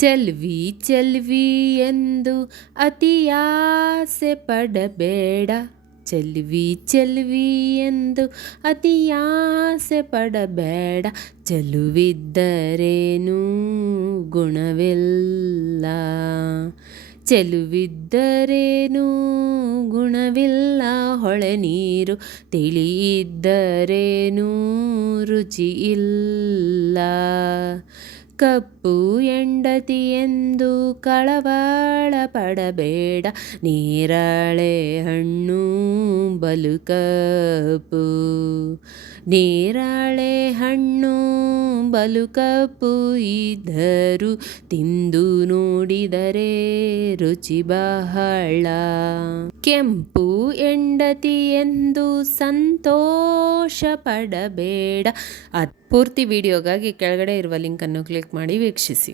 ಚೆಲ್ವಿ ಚೆಲ್ವಿ ಎಂದು ಅತಿಯಾಸೆ ಪಡಬೇಡ. ಚೆಲ್ವಿ ಚೆಲ್ವಿ ಎಂದು ಅತಿಯಾಸೆ ಪಡಬೇಡ. ಚೆಲುವಿದ್ದರೇನು ಗುಣವಿಲ್ಲ. ಚೆಲುವಿದ್ದರೇನು ಗುಣವಿಲ್ಲ. ಹೊಳೆ ನೀರು ತಿಳಿಯಿದ್ದರೇನೂ ರುಚಿ ಇಲ್ಲ ಕಪ್ಪು ಎಂಡತಿ ಎಂದು ಕಳವಾಳ ಪಡಬೇಡ. ನೇರಳೆ ಹಣ್ಣು ಬಲು ಕಪ್ಪು. ನೇರಳೆ ಹಣ್ಣು ಬಲು ಕಪ್ಪು ಇದ್ದರು ತಿಂದು ನೋಡಿದರೆ ರುಚಿ ಬಹಳ ಕೆಂಪು ಹೆಂಡತಿ ಎಂದು ಸಂತೋಷ ಪಡಬೇಡ ಅದು ಪೂರ್ತಿ ವಿಡಿಯೋಗಾಗಿ ಕೆಳಗಡೆ ಇರುವ ಲಿಂಕನ್ನು ಕ್ಲಿಕ್ ಮಾಡಿ ವೀಕ್ಷಿಸಿ.